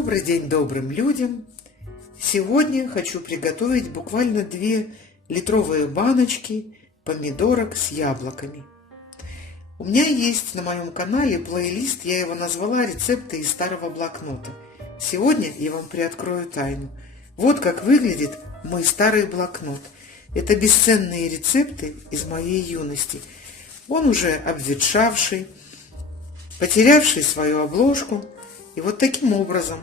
Добрый день добрым людям! Сегодня хочу приготовить буквально 2 литровые баночки помидорок с яблоками. У меня есть на моем канале плейлист, я его назвала «Рецепты из старого блокнота». Сегодня я вам приоткрою тайну. Вот как выглядит мой старый блокнот. Это бесценные рецепты из моей юности. Он уже обветшавший, потерявший свою обложку. И вот таким образом.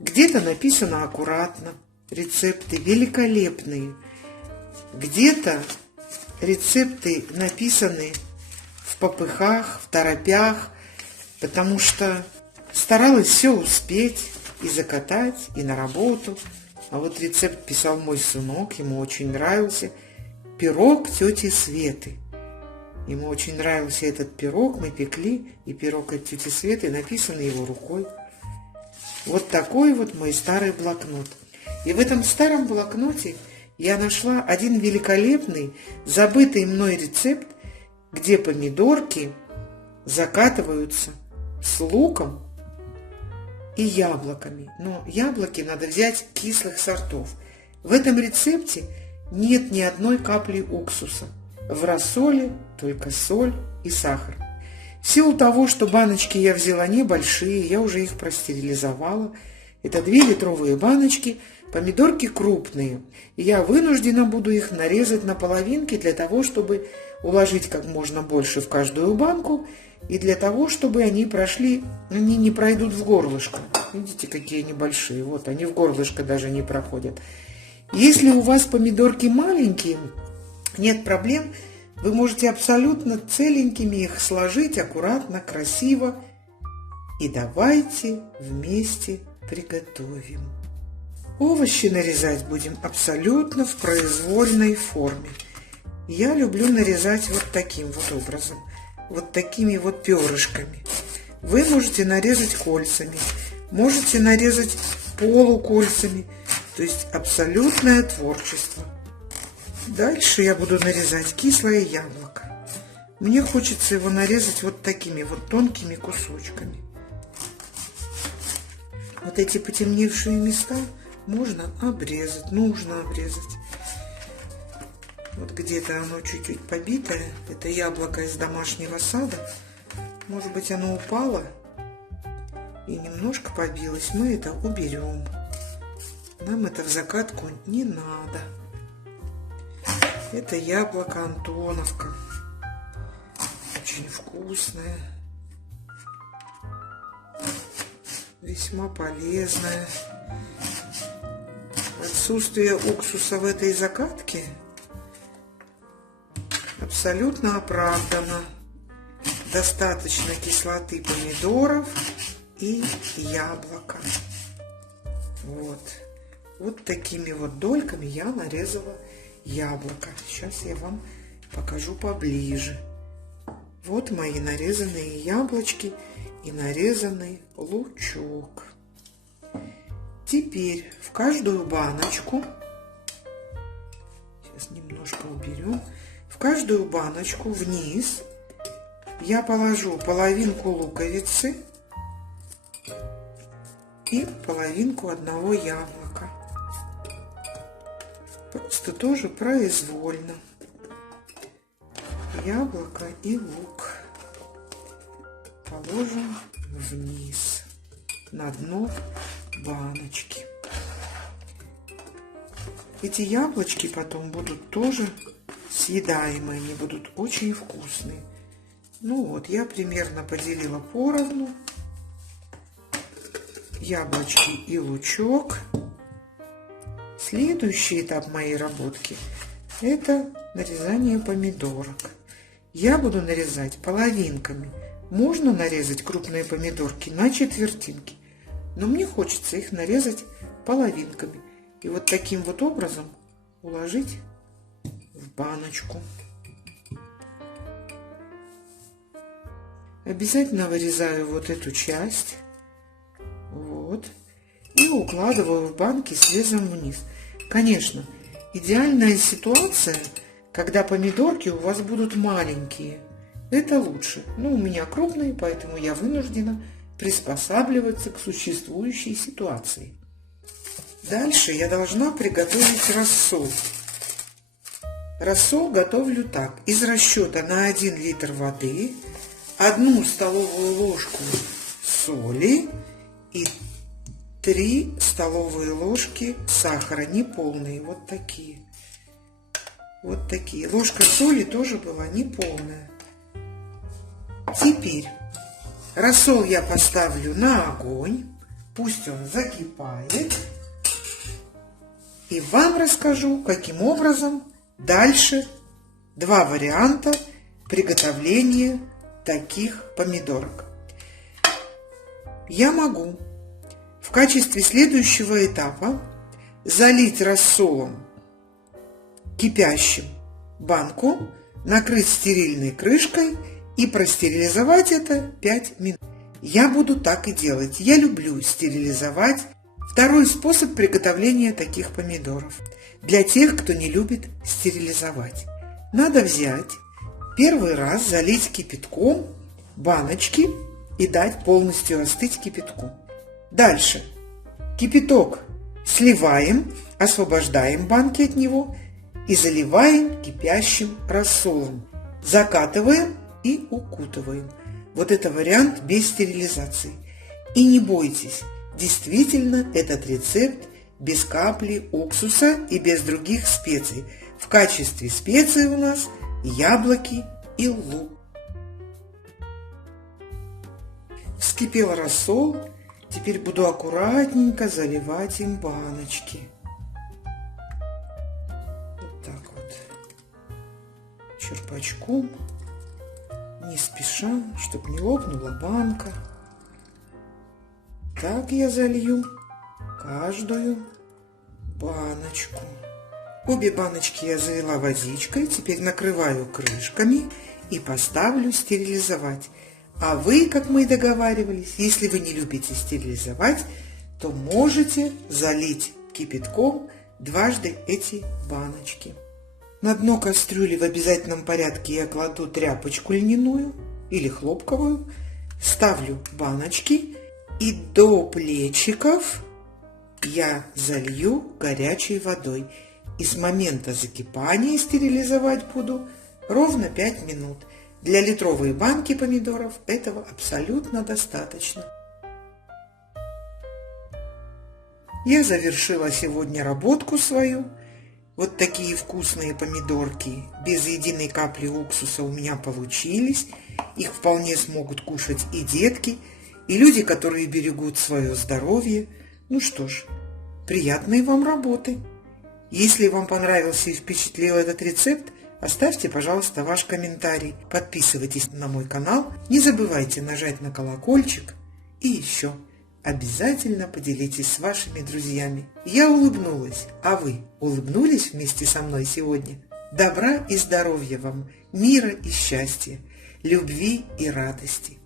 Где-то написано аккуратно, рецепты великолепные. Где-то рецепты написаны в попыхах, в торопях, потому что старалась все успеть и закатать, и на работу. А вот рецепт писал мой сынок, ему очень нравился. Пирог тети Светы. Ему очень нравился этот пирог, мы пекли, и пирог от тети Светы написан его рукой. Вот такой вот мой старый блокнот. И в этом старом блокноте я нашла один великолепный, забытый мной рецепт, где помидорки закатываются с луком и яблоками. Но яблоки надо взять кислых сортов. В этом рецепте нет ни одной капли уксуса. В рассоле только соль и сахар. В силу того, что баночки я взяла небольшие, я уже их простерилизовала. Это 2 литровые баночки, помидорки крупные. И я вынуждена буду их нарезать на половинки для того, чтобы уложить как можно больше в каждую банку. И для того, чтобы они прошли, они не пройдут в горлышко. Видите, какие они большие. Вот они в горлышко даже не проходят. Если у вас помидорки маленькие, нет проблем. Вы можете абсолютно целенькими их сложить аккуратно, красиво. И давайте вместе приготовим. Овощи нарезать будем абсолютно в произвольной форме. Я люблю нарезать вот таким вот образом. Вот такими вот перышками. Вы можете нарезать кольцами. Можете нарезать полукольцами. То есть абсолютное творчество. Дальше я буду нарезать кислое яблоко. Мне хочется его нарезать вот такими вот тонкими кусочками. Вот эти потемневшие места можно обрезать, нужно обрезать. Вот где-то оно чуть-чуть побитое. Это яблоко из домашнего сада. Может быть, оно упало и немножко побилось. Мы это уберем. Нам это в закатку не надо. Это яблоко Антоновка. Очень вкусное. Весьма полезное. Отсутствие уксуса в этой закатке абсолютно оправдано. Достаточно кислоты помидоров и яблока. Вот такими вот дольками я нарезала яблоко. Сейчас я вам покажу поближе. Вот мои нарезанные яблочки и нарезанный лучок. Теперь в каждую баночку, сейчас немножко уберем, в каждую баночку вниз я положу половинку луковицы и половинку одного яблока. Просто тоже произвольно. Яблоко и лук положим вниз, на дно баночки. Эти яблочки потом будут тоже съедаемые, они будут очень вкусные. Ну вот, я примерно поделила поровну яблочки и лучок. Следующий этап моей работки – это нарезание помидорок. Я буду нарезать половинками. Можно нарезать крупные помидорки на четвертинки, но мне хочется их нарезать половинками. И вот таким вот образом уложить в баночку. Обязательно вырезаю вот эту часть. Вот. И укладываю в банки срезом вниз. Конечно, идеальная ситуация, когда помидорки у вас будут маленькие. Это лучше. Но у меня крупные, поэтому я вынуждена приспосабливаться к существующей ситуации. Дальше я должна приготовить рассол. Рассол готовлю так. Из расчета на 1 литр воды 1 столовую ложку соли и 3 столовые ложки сахара, неполные, вот такие. Вот такие. Ложка соли тоже была неполная. Теперь рассол я поставлю на огонь, пусть он закипает. И вам расскажу, каким образом дальше 2 варианта приготовления таких помидорок. Я могу в качестве следующего этапа залить рассолом кипящим банку, накрыть стерильной крышкой и простерилизовать это 5 минут. Я буду так и делать. Я люблю стерилизовать. Второй способ приготовления таких помидоров. Для тех, кто не любит стерилизовать. Надо взять, первый раз залить кипятком баночки и дать полностью остыть кипятку. Дальше кипяток сливаем, освобождаем банки от него и заливаем кипящим рассолом. Закатываем и укутываем. Вот это вариант без стерилизации. И не бойтесь, действительно этот рецепт без капли уксуса и без других специй. В качестве специй у нас яблоки и лук. Вскипел рассол, теперь буду аккуратненько заливать им баночки. Вот так вот. Черпачком, не спеша, чтобы не лопнула банка. Так я залью каждую баночку. Обе баночки я залила водичкой, теперь накрываю крышками и поставлю стерилизовать. А вы, как мы и договаривались, если вы не любите стерилизовать, то можете залить кипятком дважды эти баночки. На дно кастрюли в обязательном порядке я кладу тряпочку льняную или хлопковую, ставлю баночки и до плечиков я залью горячей водой. И с момента закипания стерилизовать буду ровно 5 минут. Для литровой банки помидоров этого абсолютно достаточно. Я завершила сегодня работку свою. Вот такие вкусные помидорки без единой капли уксуса у меня получились. Их вполне смогут кушать и детки, и люди, которые берегут свое здоровье. Ну что ж, приятной вам работы! Если вам понравился и впечатлил этот рецепт, оставьте, пожалуйста, ваш комментарий. Подписывайтесь на мой канал. Не забывайте нажать на колокольчик. И еще обязательно поделитесь с вашими друзьями. Я улыбнулась, а вы улыбнулись вместе со мной сегодня? Добра и здоровья вам, мира и счастья, любви и радости.